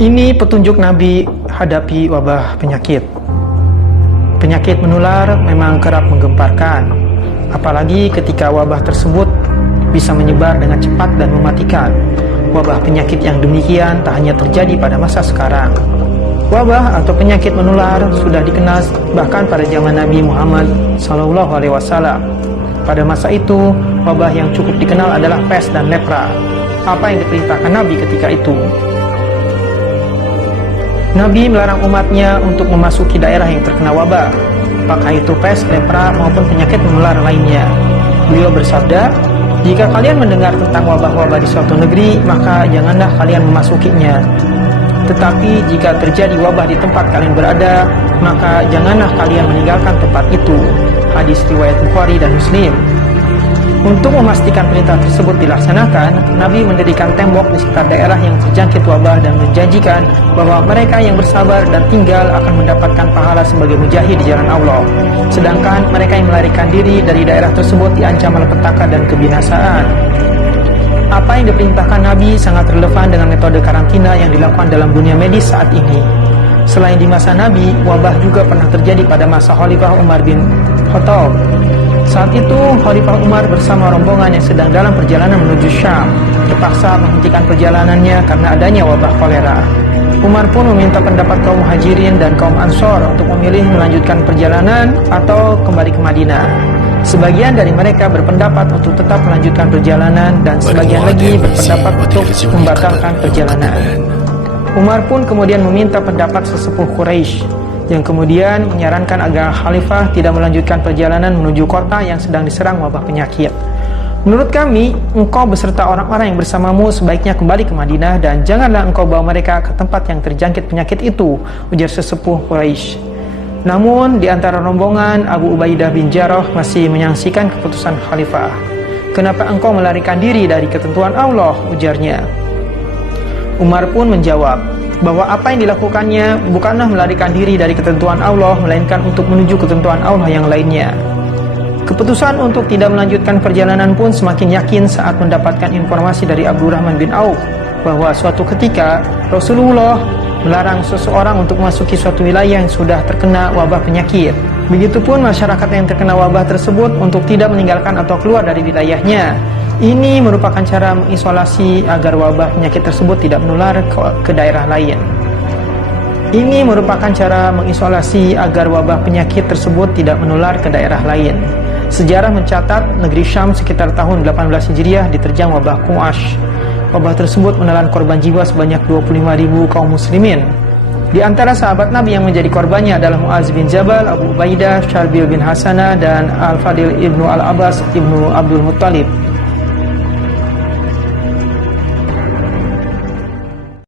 Ini petunjuk Nabi hadapi wabah penyakit. Penyakit menular memang kerap menggemparkan, apalagi ketika wabah tersebut bisa menyebar dengan cepat dan mematikan. Wabah penyakit yang demikian tak hanya terjadi pada masa sekarang. Wabah atau penyakit menular sudah dikenal bahkan pada zaman Nabi Muhammad SAW. Pada masa itu, wabah yang cukup dikenal adalah pes dan lepra. Apa yang diperintahkan Nabi ketika itu? Nabi melarang umatnya untuk memasuki daerah yang terkena wabah, apakah itu pes, lepra, maupun penyakit menular lainnya. Beliau bersabda, "Jika kalian mendengar tentang wabah-wabah di suatu negeri, maka janganlah kalian memasukinya. Tetapi jika terjadi wabah di tempat kalian berada, maka janganlah kalian meninggalkan tempat itu." Hadis riwayat Bukhari dan Muslim. Untuk memastikan perintah tersebut dilaksanakan, Nabi mendirikan tembok di sekitar daerah yang terjangkit wabah dan menjanjikan bahwa mereka yang bersabar dan tinggal akan mendapatkan pahala sebagai mujahid di jalan Allah. Sedangkan mereka yang melarikan diri dari daerah tersebut diancam malapetaka dan kebinasaan. Apa yang diperintahkan Nabi sangat relevan dengan metode karantina yang dilakukan dalam dunia medis saat ini. Selain di masa Nabi, wabah juga pernah terjadi pada masa Khalifah Umar bin Khattab. Saat itu, Khalifah Umar bersama rombongan yang sedang dalam perjalanan menuju Syam terpaksa menghentikan perjalanannya karena adanya wabah kolera. Umar pun meminta pendapat kaum Muhajirin dan kaum Ansor untuk memilih melanjutkan perjalanan atau kembali ke Madinah. Sebagian dari mereka berpendapat untuk tetap melanjutkan perjalanan dan sebagian lagi berpendapat untuk membatalkan perjalanan. Umar pun kemudian meminta pendapat sesepuh Quraisy yang kemudian menyarankan agar khalifah tidak melanjutkan perjalanan menuju kota yang sedang diserang wabah penyakit. "Menurut kami, engkau beserta orang-orang yang bersamamu sebaiknya kembali ke Madinah dan janganlah engkau bawa mereka ke tempat yang terjangkit penyakit itu," ujar sesepuh Quraisy. Namun di antara rombongan, Abu Ubaidah bin Jarrah masih menyaksikan keputusan khalifah. "Kenapa engkau melarikan diri dari ketentuan Allah?" ujarnya. Umar pun menjawab bahwa apa yang dilakukannya bukanlah melarikan diri dari ketentuan Allah, melainkan untuk menuju ketentuan Allah yang lainnya. Keputusan untuk tidak melanjutkan perjalanan pun semakin yakin saat mendapatkan informasi dari Abdurrahman bin Auf bahwa suatu ketika Rasulullah melarang seseorang untuk memasuki suatu wilayah yang sudah terkena wabah penyakit. Begitupun masyarakat yang terkena wabah tersebut untuk tidak meninggalkan atau keluar dari wilayahnya. Ini merupakan cara mengisolasi agar wabah penyakit tersebut tidak menular ke daerah lain. Ini merupakan cara mengisolasi agar wabah penyakit tersebut tidak menular ke daerah lain. Sejarah mencatat negeri Syam sekitar tahun 18 Hijriah diterjang wabah Quraisy. Wabah tersebut menelan korban jiwa sebanyak 25.000 kaum muslimin. Di antara sahabat Nabi yang menjadi korbannya adalah Muaz bin Jabal, Abu Ubaidah, Syarbil bin Hasanah, dan Al-Fadil ibnu Al-Abbas ibnu Abdul Muttalib.